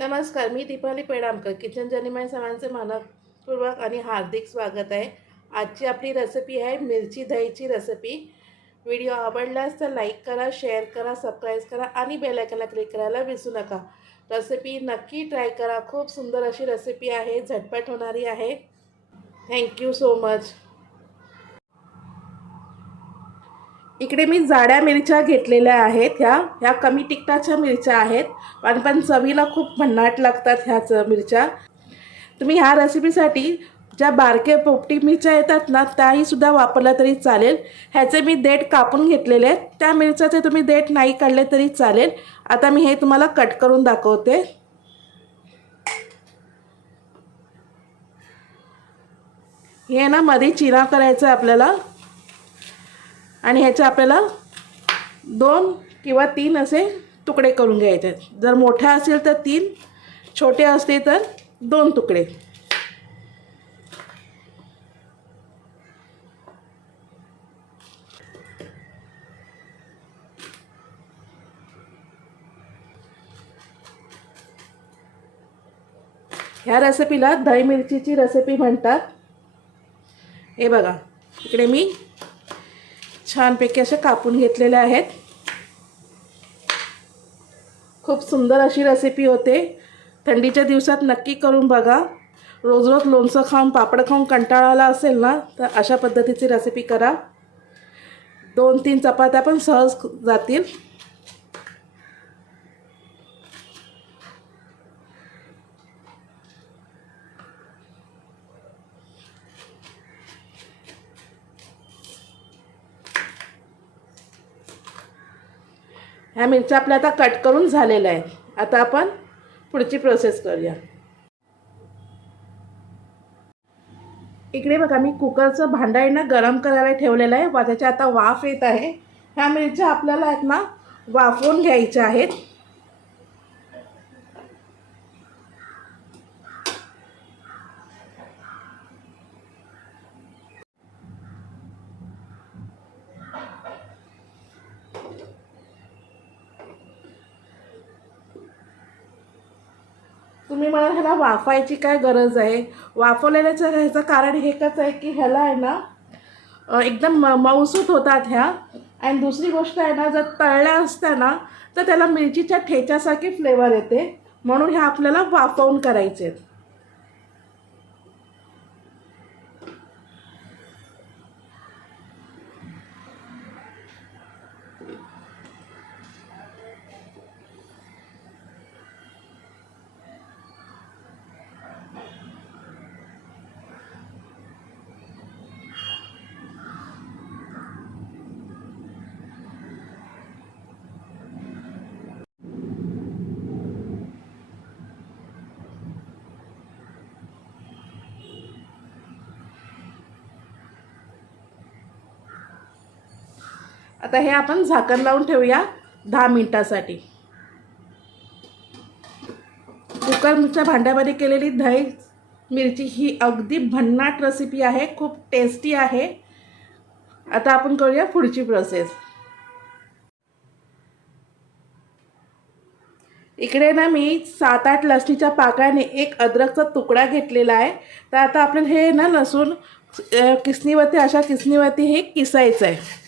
नमस्कार मी दीपाली पेडामकर. किचन जर्नीमध्ये सर्वांचे मनपूर्वक आणि हार्दिक स्वागत आहे. आजची आपली रेसिपी आहे मिरची दहीची रेसिपी व्हिडिओ आवडलास तर लाईक करा शेअर करा सबस्क्राईब करा आणि बेलायकनला क्लिक करायला विसरू नका. रेसिपी नक्की ट्राय करा. खूप सुंदर अशी रेसिपी आहे. झटपट होणारी आहे. थँक्यू सो मच इकडे मी जाड्या मिरच्या घेतलेल्या आहेत ह्या. ह्या कमी तिखटाच्या मिरच्या आहेत. आणि पण चवीला खूप भन्नाट लागतात ह्या च मिरच्या. तुम्ही ह्या रेसिपीसाठी ज्या बारके पोपटी मिरच्या येतात ना त्याही सुद्धा वापरल्या तरी चालेल. ह्याचे मी देठ कापून घेतलेले आहेत. त्या मिरच्याचे तुम्ही देठ नाही काढले तरी चालेल. आता मी हे तुम्हाला कट करून दाखवते. हे ना मध्ये चिरा करायचं आहे आपल्याला. आणि ह्याचे आपल्याला दोन किंवा तीन असे तुकडे करून घ्यायचे जर मोठ्या असेल तर तीन छोटे असतील तर दोन तुकडे. ह्या रेसिपीला दही मिरचीची रेसिपी म्हणतात. हे बघा इकडे मी छानपैकी असे कापून घेतलेले आहेत. खूप सुंदर अशी रेसिपी होते. थंडीच्या दिवसात नक्की करून बघा. रोज रोज लोणचं खाऊन पापड खाऊन कंटाळाला असेल ना तर अशा पद्धतीची रेसिपी करा. दोन तीन चपात्या पण सहज जातील. ह्या मिरच्या आपल्या आता कट करून झालेल्या आहेत. आता आपण पुढची प्रोसेस करूया. इकडे बघा मी कुकरचं भांडं आहे ना गरम करायला ठेवलेलं आहे. वा त्याच्या आता वाफ येत आहे. ह्या मिरच्या आपल्याला आहेत ना वाफवून घ्यायच्या आहेत. तुम्ही मला ह्याला वाफायची काय गरज आहे? वाफवलेल्याचं ह्याचं कारण हेच आहे की ह्याला आहे ना एकदम म मऊसूत होतात ह्या. आणि दुसरी गोष्ट आहे ना जर तळल्या असत्या ना तर त्याला मिरचीच्या ठेच्यासारखी फ्लेवर येते. म्हणून ह्या आपल्याला वाफवून करायचे आहेत आता हे आपण झाकण लावून ठेवूया दहा मिनिटासाठी. कुकरच्या भांड्यामध्ये केलेली दही मिरची ही अगदी भन्नाट रेसिपी आहे खूप टेस्टी आहे. आता आपण करूया पुढची प्रोसेस इकडे ना मी सात आठ लसणीच्या पाकळ्याने एक अद्रकचा तुकडा घेतलेला आहे. तर आता आपल्याला हे ना लसूण किसणीवरती अशा किसणीवरती हे किसायचं आहे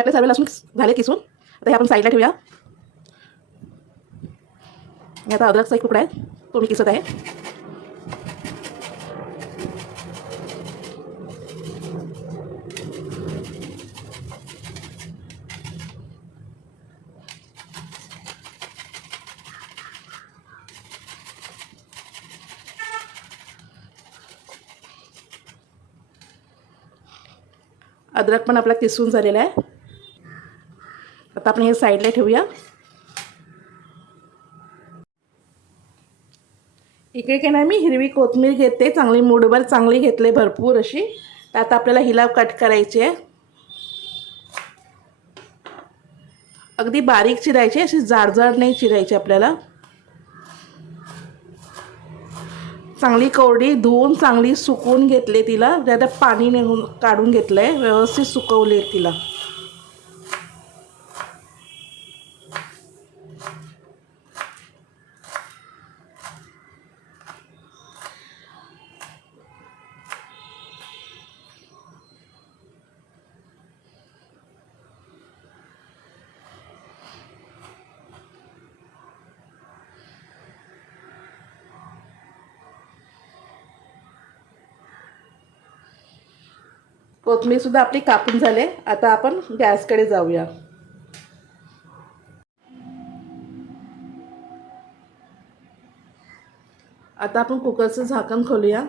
आपल्याकडे सर्व लसूण झाले किसून? आता हे आपण साईडला ठेवूया. आता अद्रकचा एक तुकडा आहे. तो मी किसत आहे. अद्रक पण आपला किसून झालेला आहे. आता आपण हे साईडला ठेवूया. इकडे काय ना मी हिरवी कोथमीर घेते चांगली मूडभर चांगली घेतली भरपूर अशी. तर आता आपल्याला हिला कट करायची आहे. अगदी बारीक चिरायची अशी जाडजाड नाही चिरायची आपल्याला. चांगली कोरडी धुवून चांगली सुकवून घेतले तिला. त्यात पाणी निघून काढून घेतलं आहे व्यवस्थित सुकवले तिला. कोथमीरसुद्धा आपली कापून झाले. आता आपण गॅसकडे जाऊया. आता आपण कुकरचं झाकण खोलूया.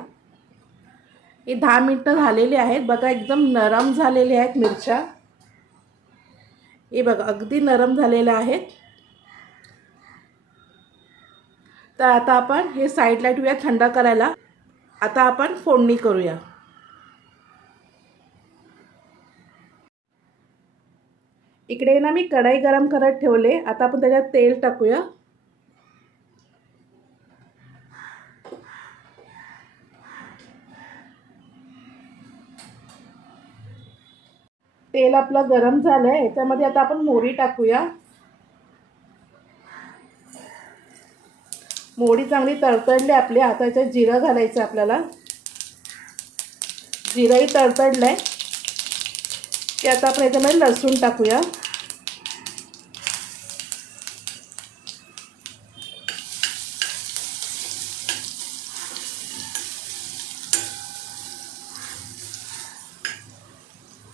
हे दहा मिनटं झालेली आहेत. बघा एकदम नरम झालेले आहेत मिरच्या. हे बघा अगदी नरम झालेल्या आहेत. तर आता आपण हे साईडला ठेवूया थंड करायला. आता आपण फोडणी करूया. इकडे ना मी कढाई गरम करत ठेवले. आता आपण त्याच्यात तेल टाकूया. तेल आपलं गरम झालंय. याच्यामध्ये आता आपण मोहरी टाकूया. मोहरी चांगली तडतडली आपली. आता याच्यात जिरं घालायचं आपल्याला. जिरंही आहे ते आता आपण याच्यामध्ये लसूण टाकूया.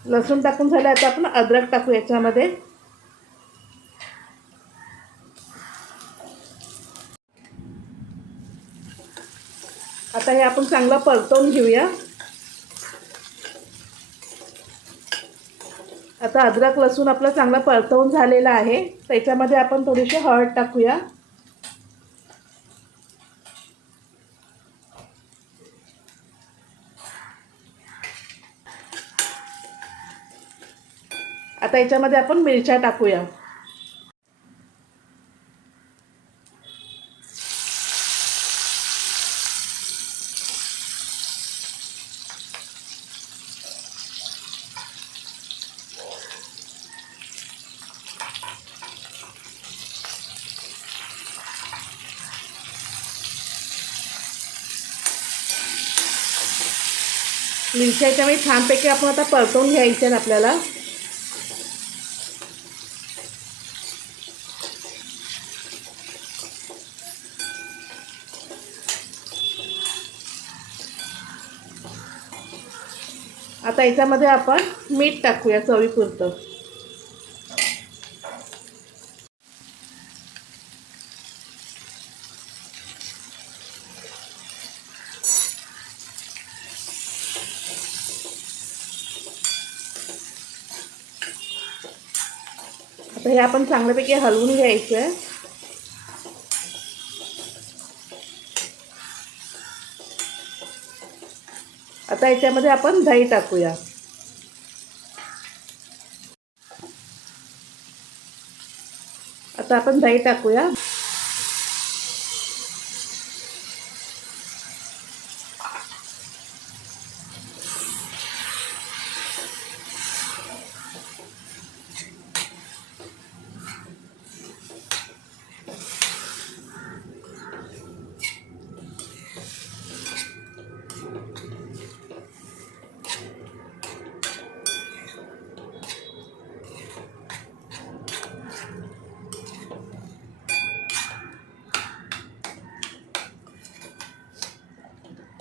लसूण टाकून झालं आता आपण अद्रक टाकू याच्यामध्ये. आता हे आपण चांगलं परतवून घेऊया. आता अद्रक लसूण आपलं चांगलं परतवून झालेलं आहे. त्याच्यामध्ये आपण थोडीशी हळद टाकूया. आता याच्यामध्ये आपण मिरच्या टाकूया. मिरच्या याच्यामध्ये छानपैकी आपण आता परतवून घ्यायचे आपल्याला. आता याच्यामध्ये आपण मीठ टाकूया चवीपुरतं. आता हे आपण चांगल्यापैकी हलवून घ्यायचं आहे आता याच्यामध्ये आपण दही टाकूया. आता आपण दही टाकूया.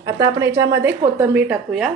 आता आपण याच्यामध्ये कोथिंबीर टाकूया.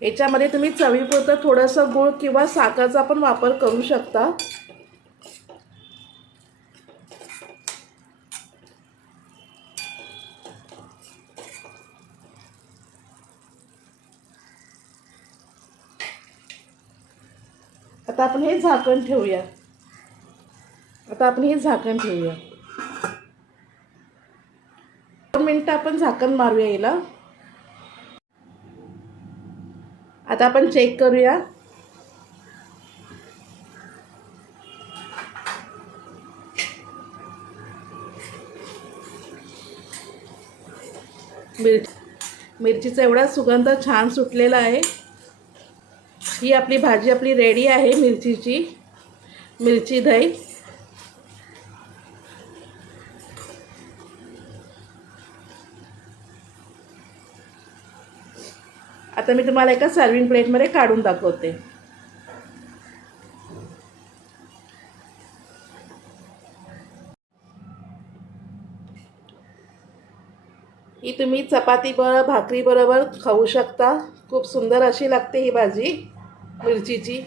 याच्यामध्ये तुम्ही चवीपुरतं थोडंसं गूळ किंवा साखरचा पण वापर करू शकता. आता आपण हे झाकण ठेवूया. आता आपण हे झाकण ठेवूया. दोन मिनटं आपण झाकण मारूया याला आता आपण चेक करूया. मिर मिरचीचा एवढा सुगंध छान सुटलेला आहे. ही आपली भाजी आपली रेडी आहे मिरचीची. मिरची दही. आता मी तुम्हाला एका सर्विंग प्लेटमध्ये काढून दाखवते. ही तुम्ही चपाती बरोबर भाकरी बरोबर खाऊ शकता. खूप सुंदर अशी लागते ही भाजी मिरचीची.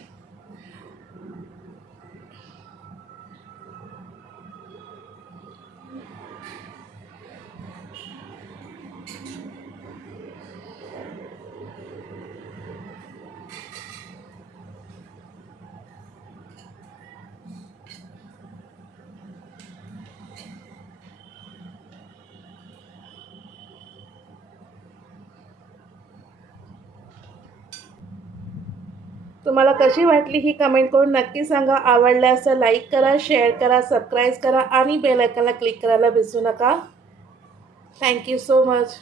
तुम्हाला कशी वाटली ही कमेंट करून नक्की सांगा. आवडल्यास लाईक करा शेअर करा सबस्क्राईब करा आणि बेलायकनला क्लिक करायला विसरू नका. Thank you so much